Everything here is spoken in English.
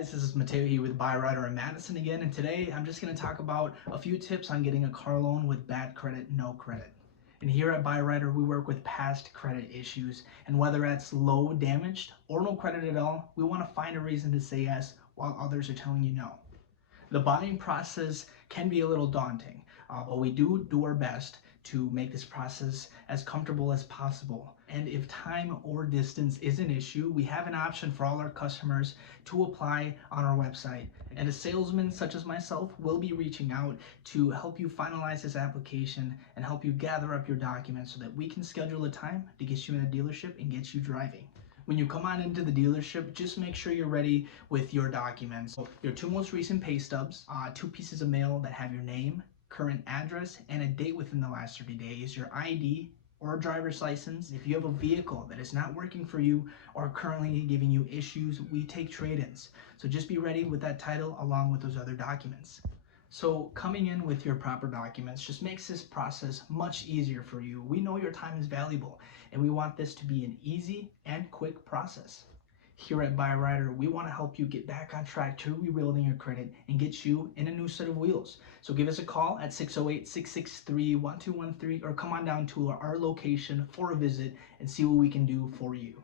guys, this is Mateo here with Byrider Madison again, and today I'm just going to talk about a few tips on getting a car loan with bad credit, no credit. And here at Byrider, we work with past credit issues, and whether that's low damaged or no credit at all, we want to find a reason to say yes while others are telling you no. The buying process can be a little daunting, but we do our best to make this process as comfortable as possible. And if time or distance is an issue, we have an option for all our customers to apply on our website. And a salesman such as myself will be reaching out to help you finalize this application and help you gather up your documents so that we can schedule a time to get you in a dealership and get you driving. When you come on into the dealership, just make sure you're ready with your documents. So your two most recent pay stubs, 2 pieces of mail that have your name, current address, and a date within the last 30 days, your ID or driver's license. If you have a vehicle that is not working for you or currently giving you issues, we take trade-ins. So just be ready with that title along with those other documents. So coming in with your proper documents just makes this process much easier for you. We know your time is valuable and we want this to be an easy and quick process. Here at Byrider, we want to help you get back on track to rebuilding your credit and get you in a new set of wheels. So give us a call at 608-663-1213 or come on down to our location for a visit and see what we can do for you.